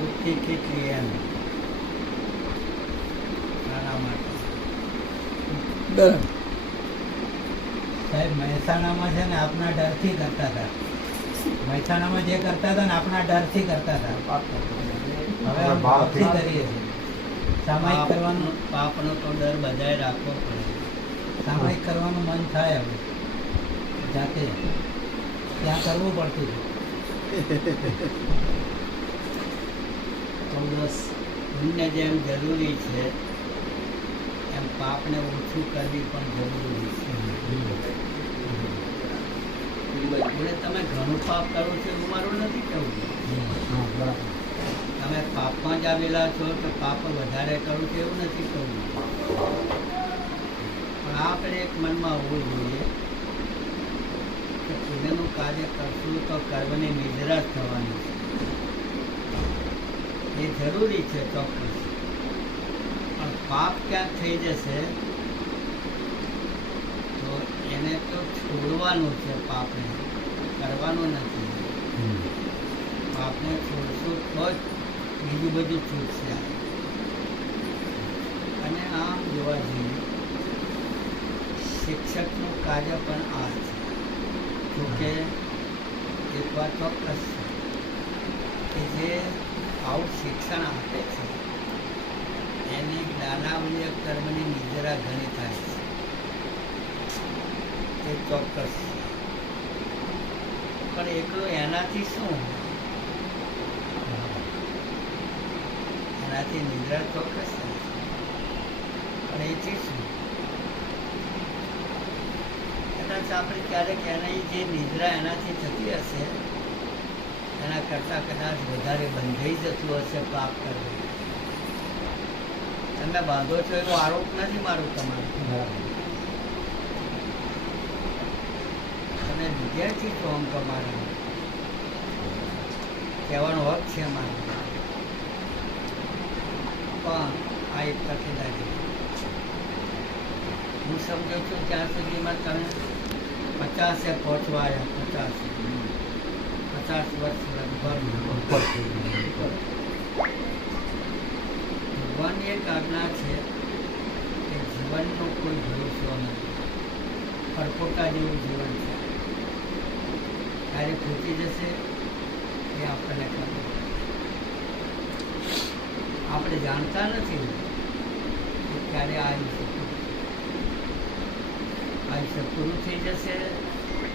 દુઃખી કેટલી એમ શાના માટે ડર. સાહેબ મહેસાણામાં છે ને આપના ડરથી કરતા હતા. મહેસાણામાં જે કરતા હતા ને આપના ડરથી કરતા હતા. હવે અમે ભાવથી કરીએ છીએ. સામાયિક કરવાનું પાપનો તો ડર બધાએ રાખવો પડે. સામાયિક કરવાનું મન થાય હવે જાતે ત્યાં કરવું પડતું હતું. પુણ્ય જેમ જરૂરી છે એમ પાપને ઓછું કરવી પણ જરૂરી છે. એટલે તમે ઘણું પાપ કરો છો એવું મારું નથી કહેવું. તમે પાપમાં જ આવેલા છો તો પાપ વધારે કરું છો એવું નથી કહું. પણ આપણે એક મનમાં હોવું જોઈએ કે પુણ્યનું કાર્ય કરશું તો કર્મની નિદ્રા જ થવાની છે. એ જરૂરી છે ચોક્કસ. પણ પાપ ક્યાંક થઈ જશે તો એને તો છોડવાનું છે. પાપને કરવાનું નથી. પાપને છોડશું તો જ બીજું બધું છૂટશે. અને આમ જોવા જઈએ શિક્ષકનું કાર્ય પણ આ છે. જોકે એક વાત ચોક્કસ છે કે જે આવું શિક્ષણ આપે છે એની જ્ઞાનાવલીય કર્મની નિદ્રા ઘણી થાય છે. એ ચોક્કસ છે. પણ એકલું એનાથી શું? એનાથી નિદ્રા ચોક્કસ થાય છે. પણ એથી શું? કદાચ આપણે ક્યારેક એની જે નિદ્રા એનાથી થતી હશે એના કરતાં કદાચ વધારે બંધાઈ જતું હશે પાપ કરવું. તમે બાંધો છો એવો આરોપ નથી મારું તમારો. તમે વિદ્યાર્થી છો આમ તમારા કહેવાનો હક છે મારો. પણ આ એક તકેદારી હું સમજો છું ત્યાં સુધીમાં તમે 50 પહોંચવા આવ્યા. 50 વર્ષ લગભગ ભગવાનની એક આજ્ઞા છે કે જીવનનો કોઈ ભરોસો નથી. પરપોટા જેવું જીવન છે. ક્યારે ખૂટી જશે એ આપણને ખબર. આપણે જાણતા નથી કે ક્યારે આયુષ્ય પૂરું થઈ જશે